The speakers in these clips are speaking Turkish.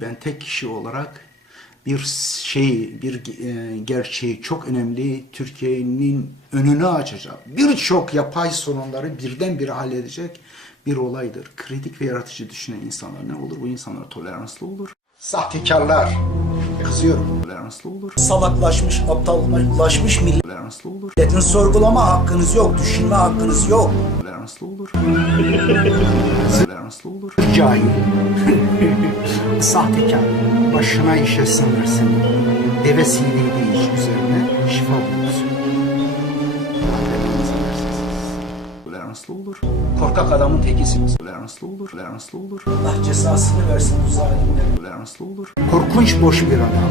Ben tek kişi olarak bir şey, bir e, gerçeği çok önemli Türkiye'nin önünü açacak. Birçok yapay sorunları birdenbire halledecek bir olaydır. Kritik ve yaratıcı düşünen insanlar ne olur? Bu insanlar toleranslı olur. Sahtekarlar. Kızıyorum. Toleranslı olur. salaklaşmış, aptallaşmış Toleranslı olur. milletin sorgulama hakkınız yok, düşünme hakkınız yok. Toleranslı olur. Toleranslı olur. Cahil, sahtekar, başına işe sınırsın, deve sineği iş üzerine şifa bulursun. Toleranslı olur. Korkak adamın tekisiniz. Toleranslı olur. Toleranslı olur. Allah cezasını versin bu zalimlere. Toleranslı olur. Korkunç boş bir adam.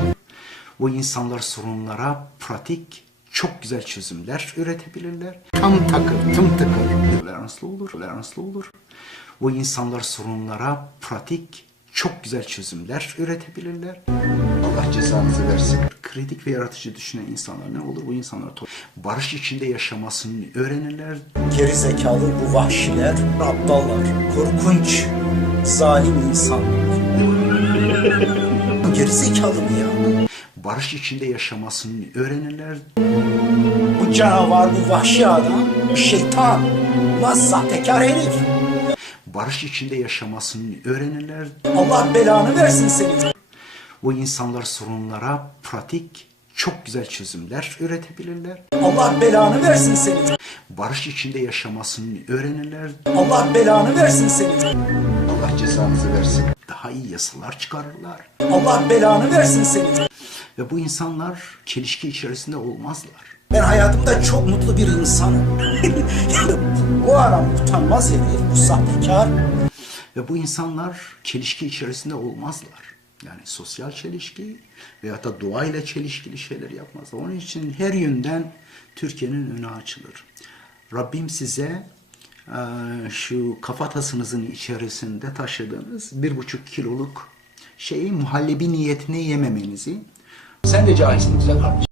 Bu insanlar sorunlara pratik, çok güzel çözümler üretebilirler. Tam takır, tım tıkır. Toleranslı olur, toleranslı olur. Bu insanlar sorunlara pratik, çok güzel çözümler üretebilirler. Allah cezanızı versin. Kritik ve yaratıcı düşünen insanlar ne olur? Bu insanlar barış içinde yaşamasını öğrenirler. Geri zekalı bu vahşiler, aptallar, korkunç, zalim insanlar. Geri zekalı mı ya? Barış içinde yaşamasını öğrenirler. Bu canavar, bu vahşi adam, şeytan, ulan sahtekar herif. Barış içinde yaşamasını öğrenirler. Allah belanı versin seni. Bu insanlar sorunlara pratik, çok güzel çözümler üretebilirler. Allah belanı versin seni. Barış içinde yaşamasını öğrenirler. Allah belanı versin seni. Allah cezanızı versin. Daha iyi yasalar çıkarırlar. Allah belanı versin seni. Ve bu insanlar çelişki içerisinde olmazlar. Ben hayatımda çok mutlu bir insanım. bu adam utanmaz herif, bu sahtekar. Ve bu insanlar çelişki içerisinde olmazlar. Yani sosyal çelişki veyahut da doğayla çelişkili şeyler yapmazlar. Onun için her yönden Türkiye'nin önü açılır. Rabbim size eee, şu kafatasınızın içerisinde taşıdığınız bir buçuk kiloluk şeyi muhallebi niyetine yememenizi Sen de cahilsin güzel kardeşim.